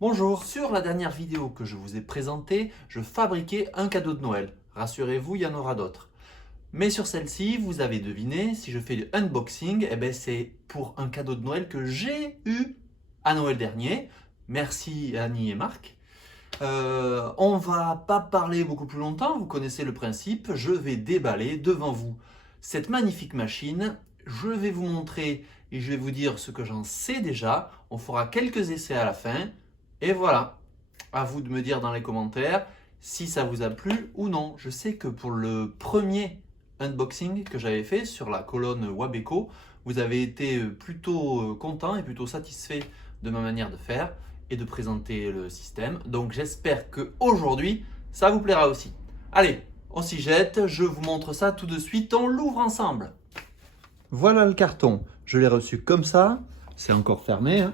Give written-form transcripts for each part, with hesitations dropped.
Bonjour, sur la dernière vidéo que je vous ai présentée, je fabriquais un cadeau de Noël. Rassurez-vous, il y en aura d'autres. Mais sur celle-ci, vous avez deviné, si je fais le unboxing, c'est pour un cadeau de Noël que j'ai eu à Noël dernier. Merci Annie et Marc. On va pas parler beaucoup plus longtemps, vous connaissez le principe. Je vais déballer devant vous cette magnifique machine. Je vais vous montrer et je vais vous dire ce que j'en sais déjà. On fera quelques essais à la fin. Et voilà, à vous de me dire dans les commentaires si ça vous a plu ou non. Je sais que pour le premier unboxing que j'avais fait sur la colonne Wabeco, vous avez été plutôt content et plutôt satisfait de ma manière de faire et de présenter le système. Donc j'espère que aujourd'hui ça vous plaira aussi. Allez, on s'y jette, je vous montre ça tout de suite, on l'ouvre ensemble. Voilà le carton, je l'ai reçu comme ça, c'est encore fermé, hein.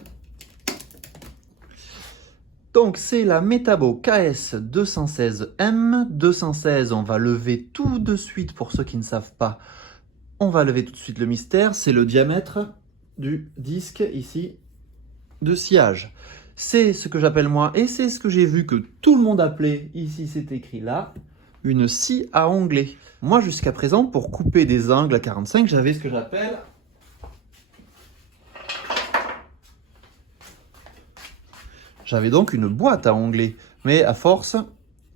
Donc c'est la Metabo KS 216M. 216, on va lever tout de suite pour ceux qui ne savent pas. On va lever tout de suite le mystère, c'est le diamètre du disque ici de sciage. C'est ce que j'appelle moi, et c'est ce que j'ai vu que tout le monde appelait, ici c'est écrit là, une scie à onglet. Moi jusqu'à présent, pour couper des angles à 45, j'avais ce que j'appelle donc une boîte à onglets. Mais à force,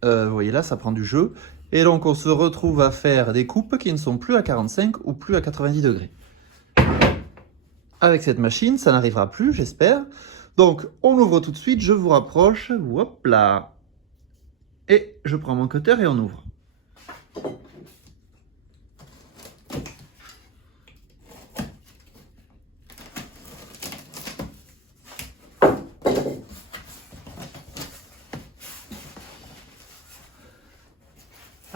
vous voyez là, ça prend du jeu. Et donc on se retrouve à faire des coupes qui ne sont plus à 45 ou plus à 90 degrés. Avec cette machine, ça n'arrivera plus, j'espère. Donc on ouvre tout de suite, je vous rapproche, hop là. Et je prends mon cutter et on ouvre.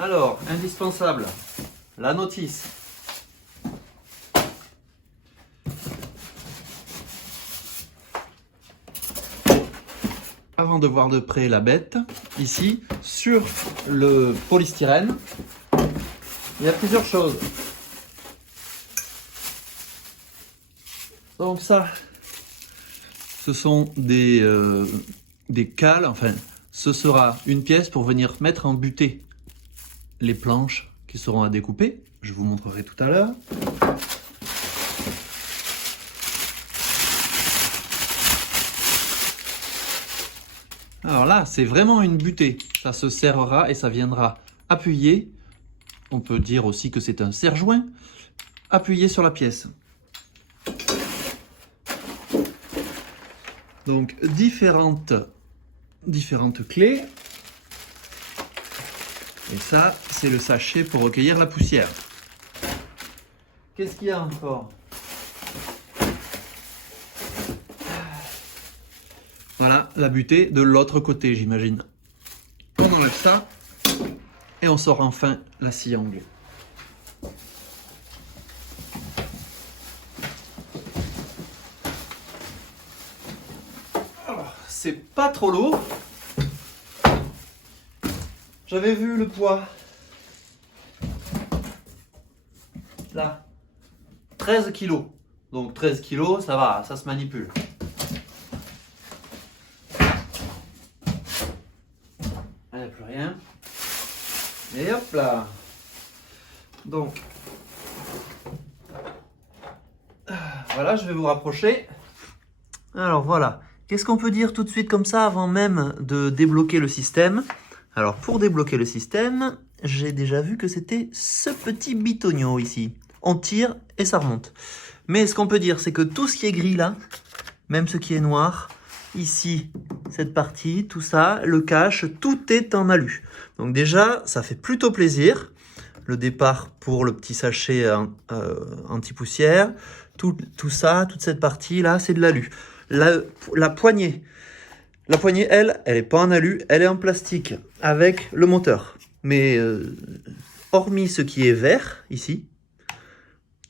Alors, indispensable, la notice. Avant de voir de près la bête, ici, sur le polystyrène, il y a plusieurs choses. Donc ça, ce sont des cales, enfin, ce sera une pièce pour venir mettre en butée les planches qui seront à découper. Je vous montrerai tout à l'heure. Alors là, c'est vraiment une butée. Ça se serrera et ça viendra appuyer. On peut dire aussi que c'est un serre-joint. Appuyer sur la pièce. Donc différentes clés. Et ça, c'est le sachet pour recueillir la poussière. Qu'est-ce qu'il y a encore? Voilà la butée de l'autre côté, j'imagine. On enlève ça et on sort enfin la scie à onglet. C'est pas trop lourd. J'avais vu le poids. Là. 13 kg. Donc 13 kg, ça va, ça se manipule. Il n'y a plus rien. Et hop là. Donc, voilà, je vais vous rapprocher. Alors voilà. Qu'est-ce qu'on peut dire tout de suite comme ça avant même de débloquer le système? Alors pour débloquer le système, j'ai déjà vu que c'était ce petit bitonio ici. On tire et ça remonte. Mais ce qu'on peut dire, c'est que tout ce qui est gris là, même ce qui est noir, ici, cette partie, tout ça, le cache, tout est en alu. Donc déjà, ça fait plutôt plaisir. Le départ pour le petit sachet anti-poussière, tout ça, toute cette partie là, c'est de l'alu. La poignée, elle est pas en alu, elle est en plastique avec le moteur. Mais hormis ce qui est vert ici,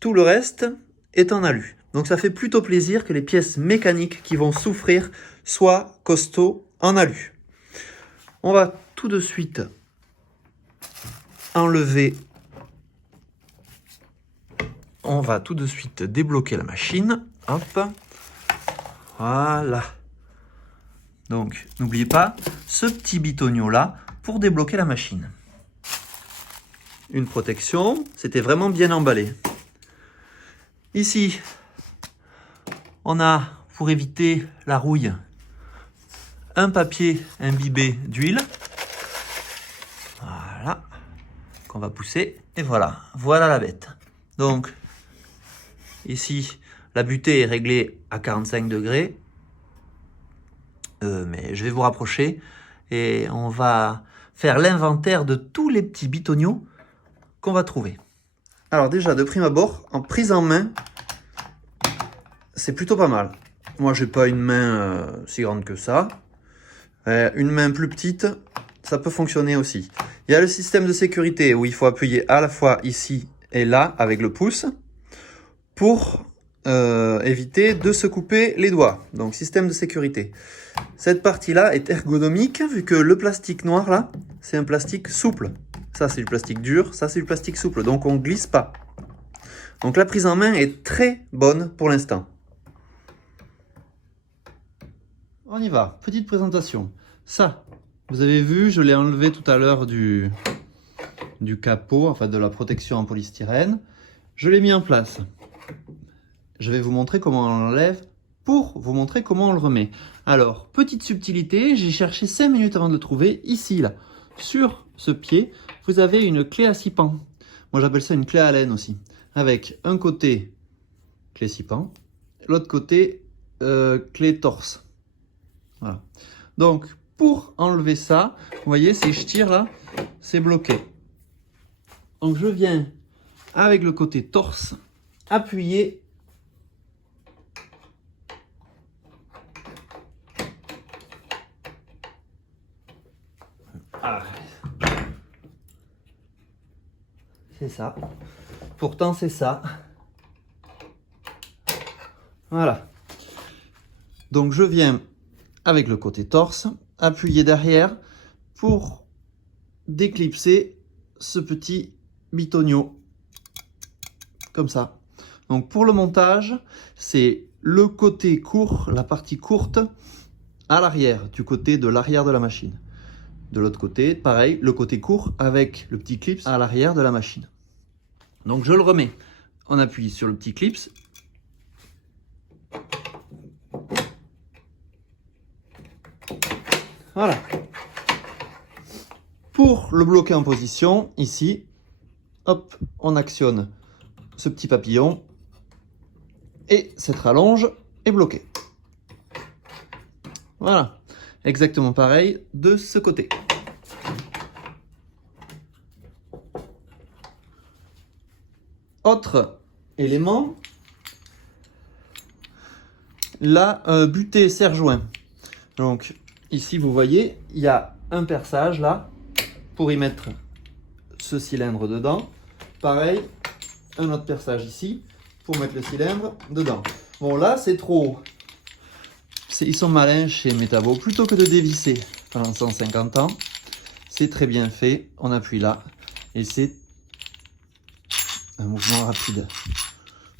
tout le reste est en alu. Donc ça fait plutôt plaisir que les pièces mécaniques qui vont souffrir soient costauds en alu. On va tout de suite enlever. On va tout de suite débloquer la machine. Hop. Voilà. Donc, n'oubliez pas ce petit bitonio là pour débloquer la machine. Une protection, c'était vraiment bien emballé. Ici, on a, pour éviter la rouille, un papier imbibé d'huile. Voilà, qu'on va pousser. Et voilà, voilà la bête. Donc, ici, la butée est réglée à 45 degrés. Mais je vais vous rapprocher et on va faire l'inventaire de tous les petits bitonios qu'on va trouver. Alors déjà, de prime abord, en prise en main, c'est plutôt pas mal. Moi, j'ai pas une main si grande que ça. Une main plus petite, ça peut fonctionner aussi. Il y a le système de sécurité où il faut appuyer à la fois ici et là avec le pouce pour éviter de se couper les doigts. Donc, système de sécurité. Cette partie-là est ergonomique vu que le plastique noir là, c'est un plastique souple. Ça, c'est du plastique dur, ça, c'est du plastique souple. Donc, on ne glisse pas. Donc, la prise en main est très bonne pour l'instant. On y va. Petite présentation. Ça, vous avez vu, je l'ai enlevé tout à l'heure du capot, enfin de la protection en polystyrène. Je l'ai mis en place. Je vais vous montrer comment on l'enlève pour vous montrer comment on le remet. Alors, petite subtilité, j'ai cherché 5 minutes avant de le trouver. Ici, là, sur ce pied, vous avez une clé à 6 pans. Moi, j'appelle ça une clé à laine aussi. Avec un côté clé 6 pans, l'autre côté clé torse. Voilà. Donc, pour enlever ça, vous voyez, si je tire là, c'est bloqué. Donc, je viens avec le côté torse appuyer. Ah. C'est ça. Pourtant, c'est ça. Voilà. Donc, je viens avec le côté torse, appuyer derrière pour déclipser ce petit bitonio. Comme ça. Donc, pour le montage, c'est le côté court, la partie courte, à l'arrière, du côté de l'arrière de la machine. De l'autre côté, pareil, le côté court avec le petit clips à l'arrière de la machine. Donc je le remets. On appuie sur le petit clips. Voilà. Pour le bloquer en position, ici, hop, on actionne ce petit papillon et cette rallonge est bloquée. Voilà. Exactement pareil de ce côté. Autre élément, la butée serre-joint. Donc ici vous voyez, il y a un perçage là pour y mettre ce cylindre dedans. Pareil, un autre perçage ici pour mettre le cylindre dedans. Bon là c'est trop. Ils sont malins chez Metabo. Plutôt que de dévisser pendant 150 ans, c'est très bien fait. On appuie là et c'est un mouvement rapide.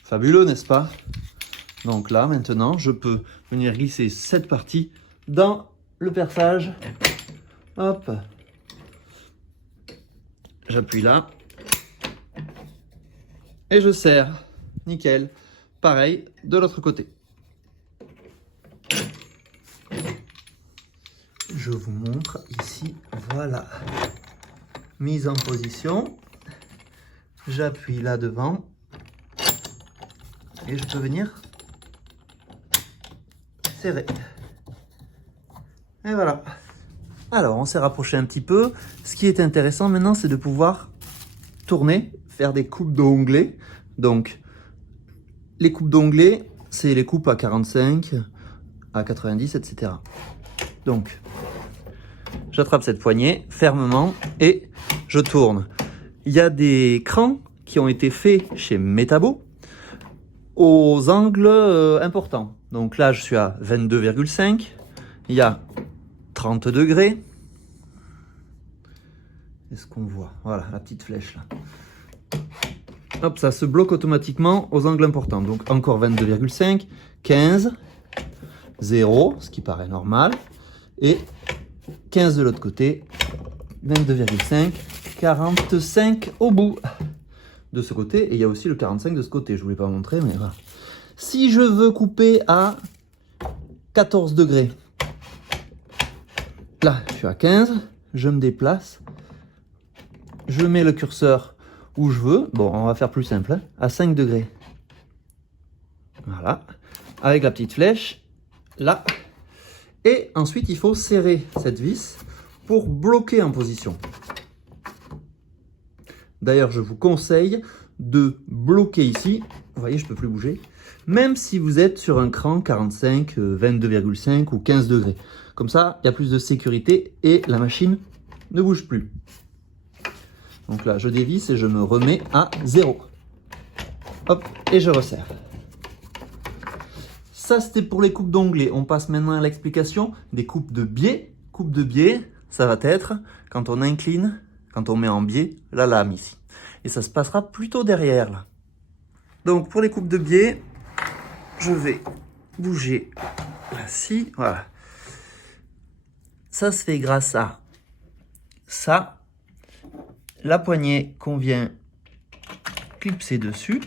Fabuleux, n'est-ce pas? Donc là, maintenant, je peux venir glisser cette partie dans le perçage. Hop. J'appuie là. Et je serre. Nickel. Pareil de l'autre côté. Je vous montre ici, voilà, mise en position, j'appuie là devant et je peux venir serrer. Et voilà. Alors on s'est rapproché un petit peu. Ce qui est intéressant maintenant, c'est de pouvoir tourner, faire des coupes d'onglets. Donc les coupes d'onglets, c'est les coupes à 45, à 90, etc. Donc j'attrape cette poignée fermement et je tourne. Il y a des crans qui ont été faits chez Metabo aux angles importants. Donc là, je suis à 22,5. Il y a 30 degrés. Est-ce qu'on voit? Voilà, la petite flèche là. Hop, ça se bloque automatiquement aux angles importants. Donc encore 22,5, 15, 0, ce qui paraît normal. Et 15 de l'autre côté, 22,5, 45 au bout de ce côté. Et il y a aussi le 45 de ce côté, je ne voulais pas montrer, mais voilà. Si je veux couper à 14 degrés, là je suis à 15, je me déplace, je mets le curseur où je veux, bon on va faire plus simple, hein, à 5 degrés. Voilà, avec la petite flèche, là. Et ensuite il faut serrer cette vis pour bloquer en position. D'ailleurs je vous conseille de bloquer ici, vous voyez je ne peux plus bouger, même si vous êtes sur un cran 45, 22,5 ou 15 degrés. Comme ça, il y a plus de sécurité et la machine ne bouge plus. Donc là, je dévisse et je me remets à 0. Hop, et je resserre. Ça, c'était pour les coupes d'onglets. On passe maintenant à l'explication des coupes de biais. Coupe de biais, ça va être quand on incline, quand on met en biais la lame ici. Et ça se passera plutôt derrière là. Donc pour les coupes de biais, je vais bouger là-ci, voilà. Ça se fait grâce à ça, la poignée qu'on vient clipser dessus,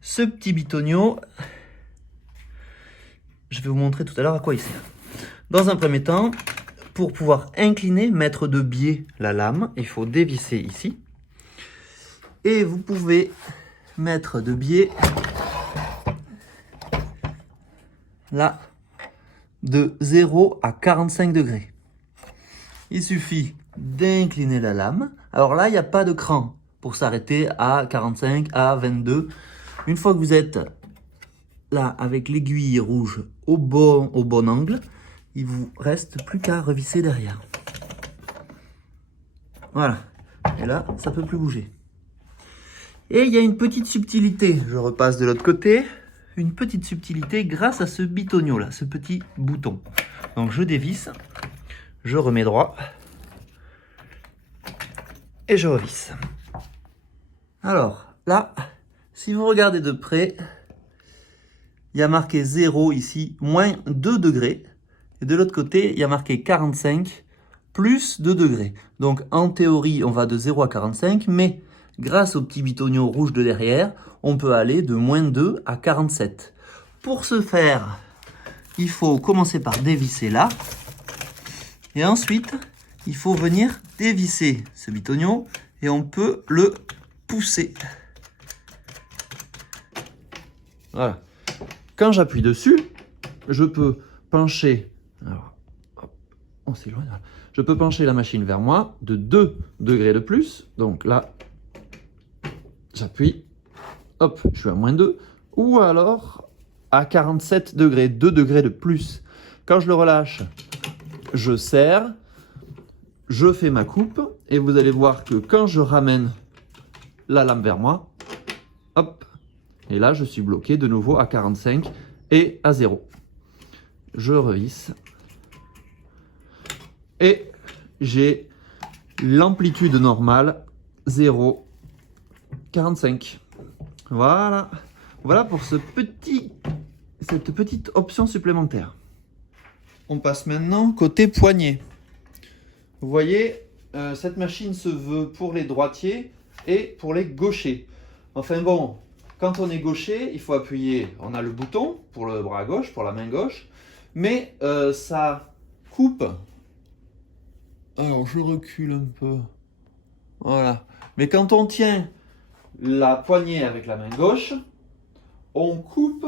ce petit bitonio, je vais vous montrer tout à l'heure à quoi il sert. Dans un premier temps, pour pouvoir incliner, mettre de biais la lame, il faut dévisser ici. Et vous pouvez mettre de biais là de 0 à 45 degrés. Il suffit d'incliner la lame. Alors là, il n'y a pas de cran pour s'arrêter à 45, à 22. Une fois que vous êtes là avec l'aiguille rouge au bon angle, il vous reste plus qu'à revisser derrière. Voilà. Et là, ça ne peut plus bouger. Et il y a une petite subtilité. Je repasse de l'autre côté. Une petite subtilité grâce à ce bitonio là, ce petit bouton. Donc je dévisse, je remets droit et je revisse. Alors là, si vous regardez de près, il y a marqué 0 ici, moins 2 degrés. Et de l'autre côté, il y a marqué 45 plus 2 degrés. Donc en théorie, on va de 0 à 45, mais grâce au petit bitonio rouge de derrière, on peut aller de moins 2 à 47. Pour ce faire, il faut commencer par dévisser là. Et ensuite, il faut venir dévisser ce bitonio et on peut le pousser. Voilà. Quand j'appuie dessus, je peux pencher. Alors, hop, on s'éloigne. Je peux pencher la machine vers moi de 2 degrés de plus. Donc là, j'appuie. Hop, je suis à moins 2. Ou alors à 47 degrés, 2 degrés de plus. Quand je le relâche, je serre, je fais ma coupe et vous allez voir que quand je ramène la lame vers moi, hop, et là je suis bloqué de nouveau à 45 et à 0. Je revisse et j'ai l'amplitude normale 0, 45. Voilà. Voilà pour cette petite option supplémentaire. On passe maintenant côté poignet. Vous voyez, cette machine se veut pour les droitiers et pour les gauchers. Enfin bon, quand on est gaucher, il faut appuyer, on a le bouton pour le bras gauche, pour la main gauche, mais ça coupe. Alors je recule un peu. Voilà. Mais quand on tient la poignée avec la main gauche, on coupe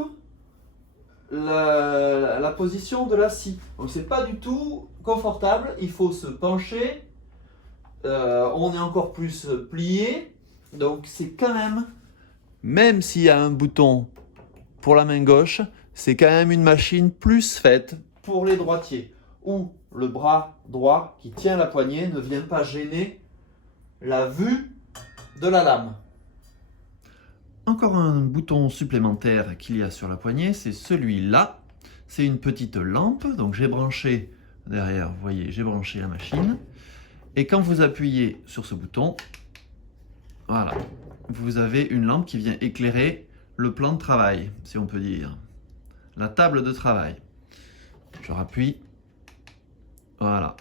la position de la scie. Donc c'est pas du tout confortable, il faut se pencher, on est encore plus plié, donc c'est quand même s'il y a un bouton pour la main gauche, c'est quand même une machine plus faite pour les droitiers, où le bras droit qui tient la poignée ne vient pas gêner la vue de la lame. Encore un bouton supplémentaire qu'il y a sur la poignée, c'est celui-là. C'est une petite lampe, donc j'ai branché derrière, vous voyez, j'ai branché la machine. Et quand vous appuyez sur ce bouton, voilà, vous avez une lampe qui vient éclairer le plan de travail, si on peut dire, la table de travail. Je rappuie Voilà.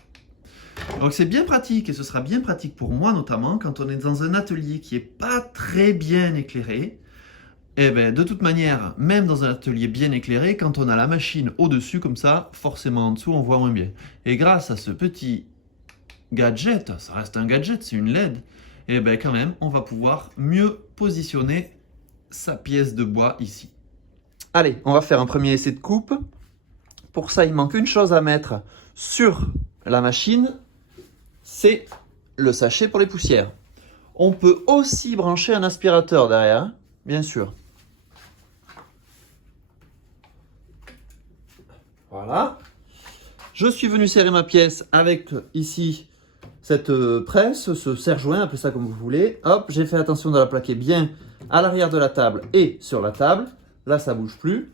Donc c'est bien pratique et ce sera bien pratique pour moi notamment quand on est dans un atelier qui n'est pas très bien éclairé. Et bien de toute manière, même dans un atelier bien éclairé, quand on a la machine au-dessus comme ça, forcément en dessous on voit moins bien. Et grâce à ce petit gadget, ça reste un gadget, c'est une LED, et bien quand même on va pouvoir mieux positionner sa pièce de bois ici. Allez, on va faire un premier essai de coupe. Pour ça, il manque une chose à mettre sur la machine, c'est le sachet pour les poussières. On peut aussi brancher un aspirateur derrière, hein, bien sûr. Voilà. Je suis venu serrer ma pièce avec ici cette presse, ce serre-joint, appelez ça comme vous voulez. Hop, j'ai fait attention de la plaquer bien à l'arrière de la table et sur la table. Là, ça ne bouge plus.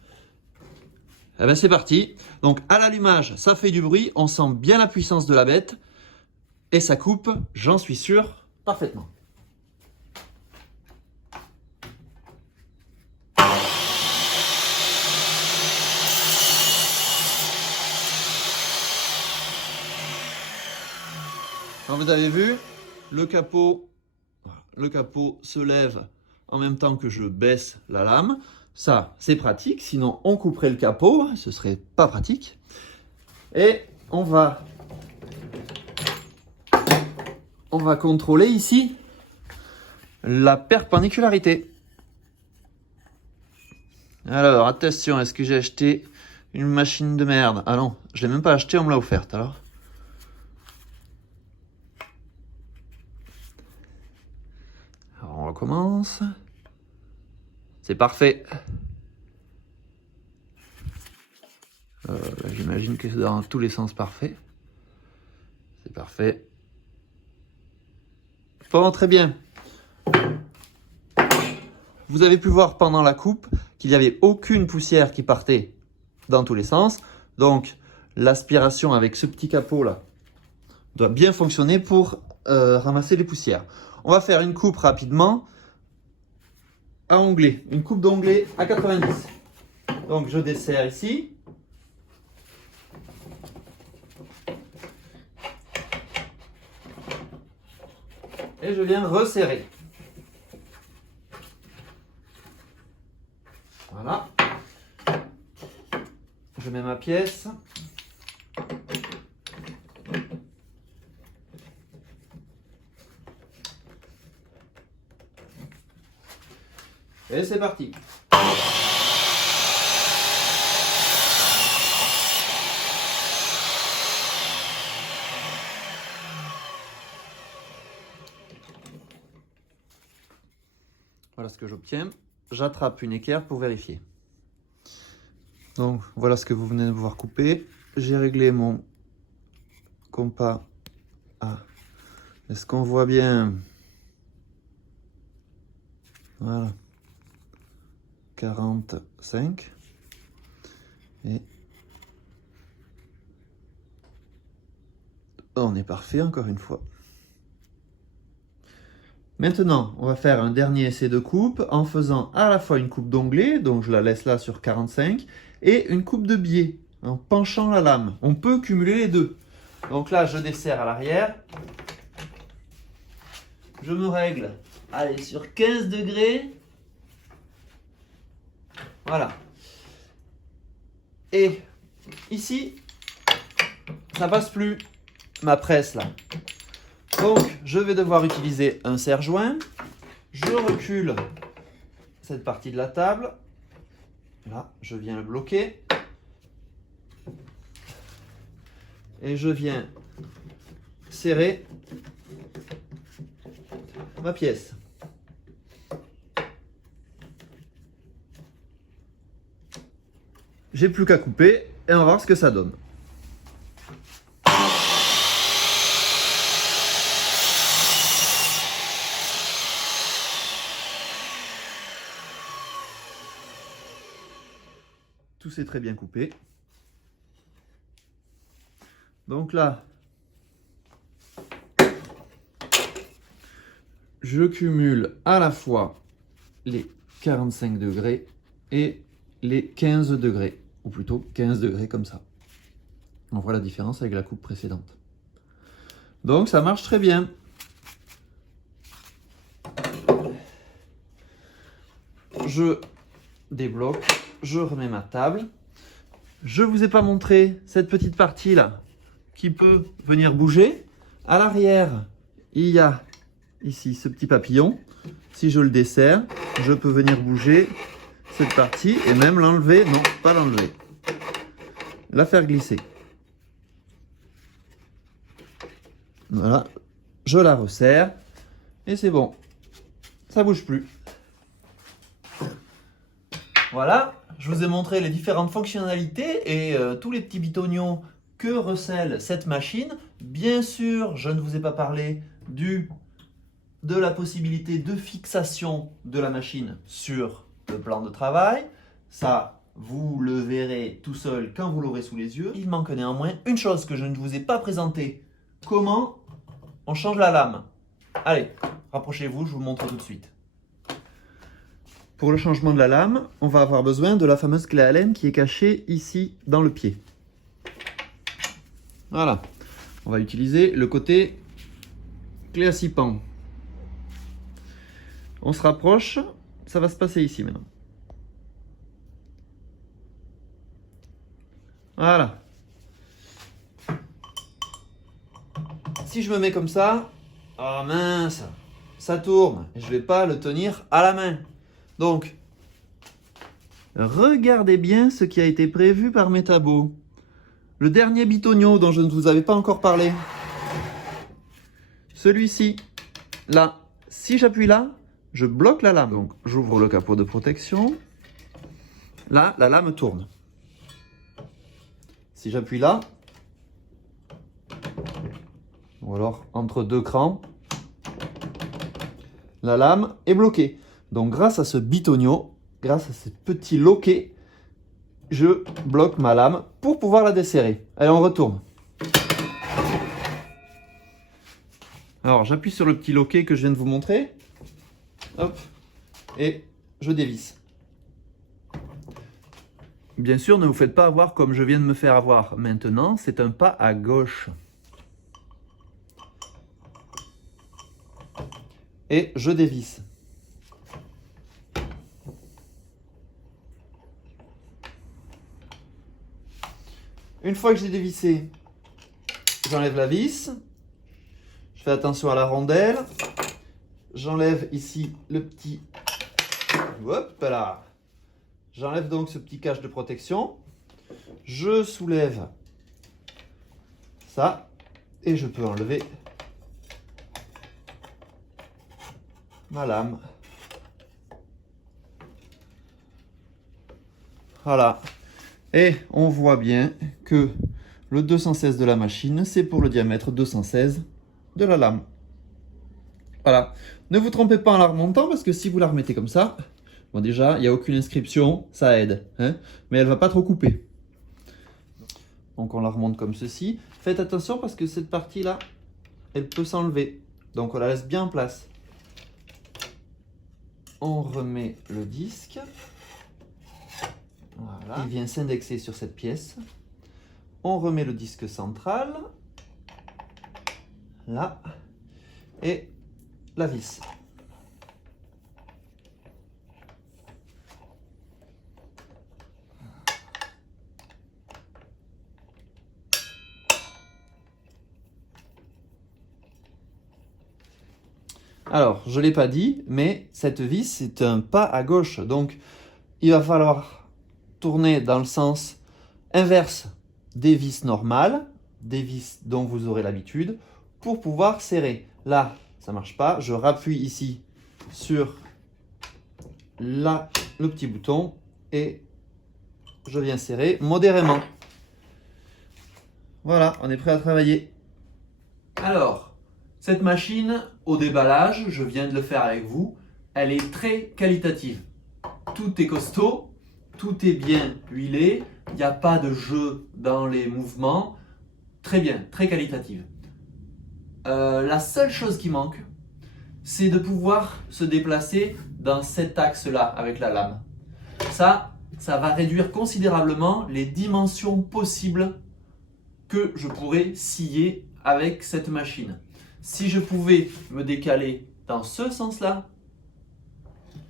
Eh bien, c'est parti. Donc, à l'allumage, ça fait du bruit. On sent bien la puissance de la bête. Et ça coupe, j'en suis sûr, parfaitement. Alors, vous avez vu, le capot se lève en même temps que je baisse la lame. Ça, c'est pratique, sinon on couperait le capot, ce serait pas pratique. Et on va contrôler ici la perpendicularité. Alors, attention, est-ce que j'ai acheté une machine de merde? Ah non, je l'ai même pas acheté, on me l'a offerte alors. Alors, on recommence. C'est parfait. J'imagine que c'est dans tous les sens parfait. C'est parfait. Bon, très bien. Vous avez pu voir pendant la coupe qu'il n'y avait aucune poussière qui partait dans tous les sens. Donc, l'aspiration avec ce petit capot là doit bien fonctionner pour ramasser les poussières. On va faire une coupe rapidement à onglet. Une coupe d'onglet à 90. Donc, je desserre ici. Et je viens resserrer. Voilà. Je mets ma pièce. Et c'est parti. Voilà ce que j'obtiens. J'attrape une équerre pour vérifier. Donc voilà ce que vous venez de voir couper. J'ai réglé mon compas à... Est-ce qu'on voit bien? Voilà. 45. Et on est parfait encore une fois. Maintenant, on va faire un dernier essai de coupe en faisant à la fois une coupe d'onglet, donc je la laisse là sur 45, et une coupe de biais, en penchant la lame. On peut cumuler les deux. Donc là, je desserre à l'arrière. Je me règle, allez, sur 15 degrés. Voilà. Et ici, ça passe plus ma presse là. Donc, je vais devoir utiliser un serre-joint. Je recule cette partie de la table. Là, je viens le bloquer. Et je viens serrer ma pièce. J'ai plus qu'à couper et on va voir ce que ça donne. Tout s'est très bien coupé. Donc là, je cumule à la fois les 45 degrés et les 15 degrés, ou plutôt 15 degrés comme ça. On voit la différence avec la coupe précédente. Donc ça marche très bien. Je débloque, je remets ma table. Je ne vous ai pas montré cette petite partie là qui peut venir bouger. À l'arrière, il y a ici ce petit papillon. Si je le desserre, je peux venir bouger cette partie et même l'enlever. Non, pas l'enlever. La faire glisser. Voilà, je la resserre et c'est bon. Ça bouge plus. Voilà, je vous ai montré les différentes fonctionnalités et tous les petits bitognons que recèle cette machine. Bien sûr, je ne vous ai pas parlé de la possibilité de fixation de la machine sur le plan de travail. Ça, vous le verrez tout seul quand vous l'aurez sous les yeux. Il manque néanmoins une chose que je ne vous ai pas présentée. Comment on change la lame? Allez, rapprochez-vous, je vous montre tout de suite. Pour le changement de la lame, on va avoir besoin de la fameuse clé Allen qui est cachée ici dans le pied. Voilà, on va utiliser le côté clé à 6 pans. On se rapproche, ça va se passer ici maintenant. Voilà. Si je me mets comme ça, oh mince, ça tourne. Je ne vais pas le tenir à la main. Donc, regardez bien ce qui a été prévu par Metabo. Le dernier bitogno dont je ne vous avais pas encore parlé. Celui-ci, là, si j'appuie là, je bloque la lame. Donc, j'ouvre le capot de protection. Là, la lame tourne. Si j'appuie là, ou alors entre deux crans, la lame est bloquée. Donc grâce à ce bitogno, grâce à ce petit loquet, je bloque ma lame pour pouvoir la desserrer. Allez, on retourne. Alors j'appuie sur le petit loquet que je viens de vous montrer. Hop, et je dévisse. Bien sûr, ne vous faites pas avoir comme je viens de me faire avoir maintenant, c'est un pas à gauche. Et je dévisse. Une fois que j'ai dévissé, j'enlève la vis. Je fais attention à la rondelle. J'enlève ici le petit... Hop là. J'enlève donc ce petit cache de protection. Je soulève ça. Et je peux enlever ma lame. Voilà. Et on voit bien que le 216 de la machine, c'est pour le diamètre 216 de la lame. Voilà. Ne vous trompez pas en la remontant, parce que si vous la remettez comme ça, bon déjà, il n'y a aucune inscription, ça aide, hein, mais elle ne va pas trop couper. Donc on la remonte comme ceci. Faites attention parce que cette partie-là, elle peut s'enlever. Donc on la laisse bien en place. On remet le disque. Voilà. Il vient s'indexer sur cette pièce. On remet le disque central. Là. Et la vis. Alors, je ne l'ai pas dit, mais cette vis, c'est un pas à gauche. Donc, il va falloir tourner dans le sens inverse des vis normales, des vis dont vous aurez l'habitude, pour pouvoir serrer. Là, ça ne marche pas. Je rappuie ici sur le petit bouton et je viens serrer modérément. Voilà, on est prêt à travailler. Alors, cette machine, au déballage, je viens de le faire avec vous, elle est très qualitative. Tout est costaud, tout est bien huilé, il n'y a pas de jeu dans les mouvements. Très bien, très qualitative. La seule chose qui manque, c'est de pouvoir se déplacer dans cet axe-là avec la lame. Ça va réduire considérablement les dimensions possibles que je pourrais scier avec cette machine. Si je pouvais me décaler dans ce sens-là,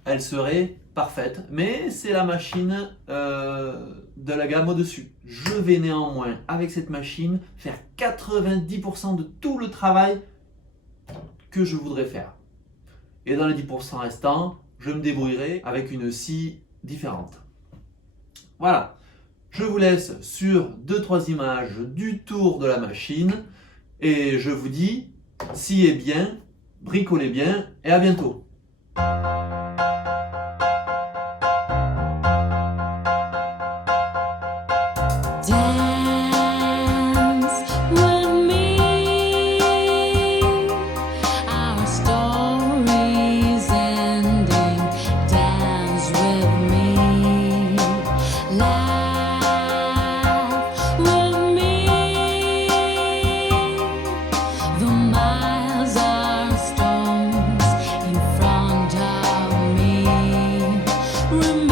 elle serait parfaite, mais c'est la machine de la gamme au-dessus. Je vais néanmoins, avec cette machine, faire 90% de tout le travail que je voudrais faire. Et dans les 10% restants, je me débrouillerai avec une scie différente. Voilà, je vous laisse sur 2-3 images du tour de la machine et je vous dis, sciez bien, bricolez bien et à bientôt. Remember